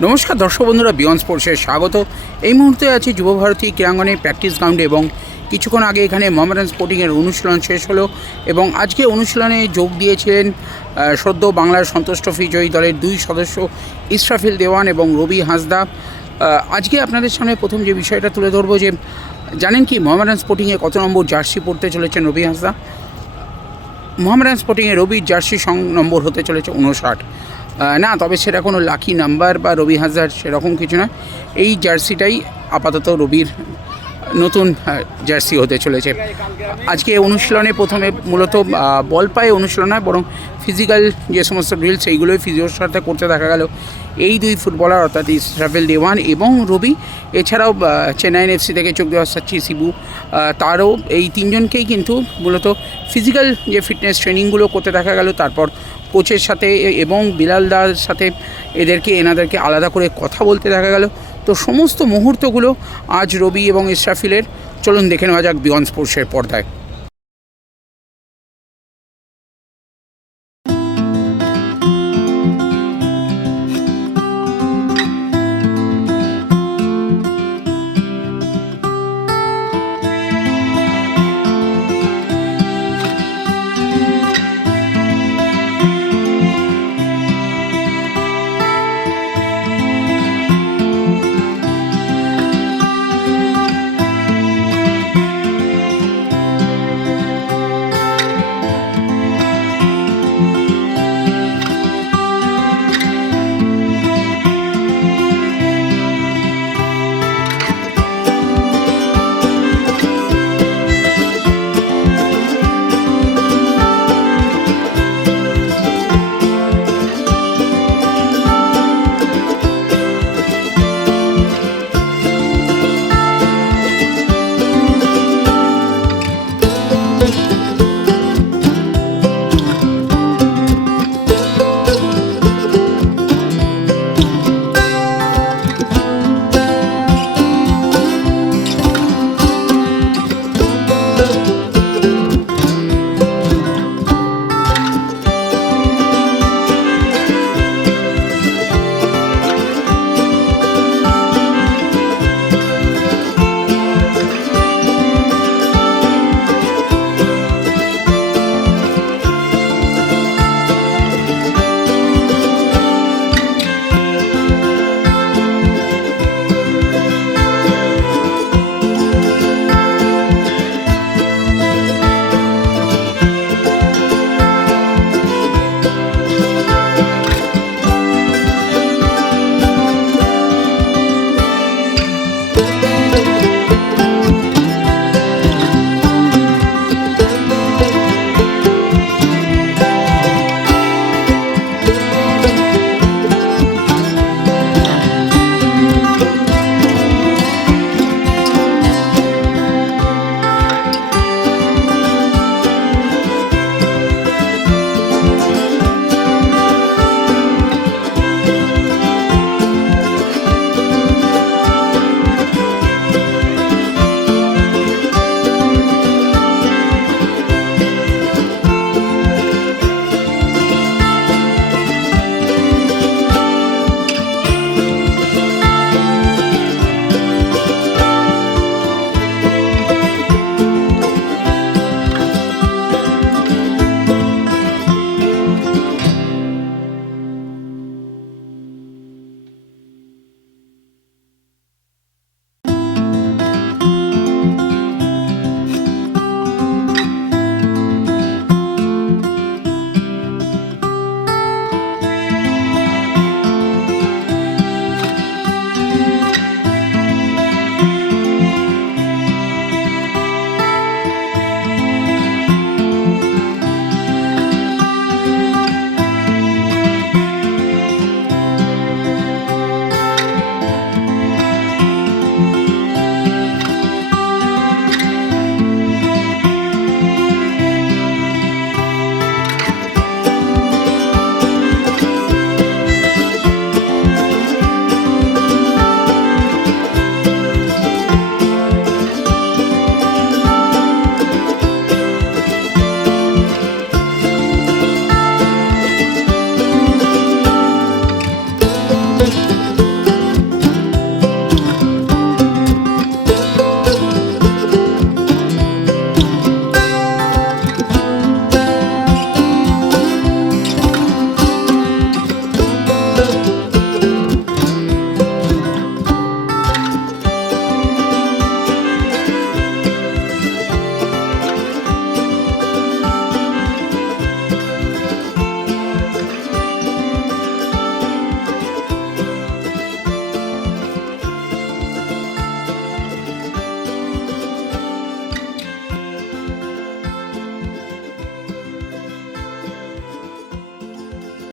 নমস্কার দর্শক বন্ধুরা, বিয়ন্ড স্পোর্টসে স্বাগত। এই মুহূর্তে আছি যুবভারতী ক্রীড়াঙ্গনে প্র্যাকটিস গ্রাউন্ডে এবং কিছুক্ষণ আগে এখানে মোহামেডান স্পোর্টিংয়ের অনুশীলন শেষ হলো এবং আজকে অনুশীলনে যোগ দিয়েছিলেন সদ্য বাংলার সন্তোষ ট্রফি জয়ী দলের দুই সদস্য ইসরাফিল দেওয়ান এবং রবি হাঁসদা। আজকে আপনাদের সামনে প্রথম যে বিষয়টা তুলে ধরবো যে জানেন কি মোহামেডান স্পোর্টিংয়ে কত নম্বর জার্সি পরতে চলেছেন রবি হাঁসদা? মোহামেডান স্পোর্টিংয়ে রবির জার্সি নম্বর হতে চলেছে 59। না, তবে সেটা কোনো লাকি নাম্বার বা রবি হাজার সেরকম কিছু নয়। এই জার্সিটাই আপাতত রবির নতুন জার্সি হতে চলেছে। আজকে অনুশীলনে প্রথমে মূলত বল পায়ে অনুশীলন হয়, বরং ফিজিক্যাল যে সমস্ত ড্রিল সেইগুলোই ফিজিওর সাথে করতে দেখা গেল এই দুই ফুটবলার, অর্থাৎ ইসরাফিল দেওয়ান এবং রবি। এছাড়াও চেন্নাইন এফসি থেকে চোখ দেওয়া সাচ্চি শিবু, তারও এই তিনজনকেই কিন্তু মূলত ফিজিক্যাল যে ফিটনেস ট্রেনিংগুলো করতে দেখা গেল। তারপর কোচের সাথে এবং বিলালদার সাথে এনাদেরকে আলাদা করে কথা বলতে দেখা গেল। তো সমস্ত মুহূর্তগুলো আজ রবি এবং ইসরাফিলের চলুন দেখে নেওয়া যাক বিয়ন্ড স্পোর্টসের পর্দায়।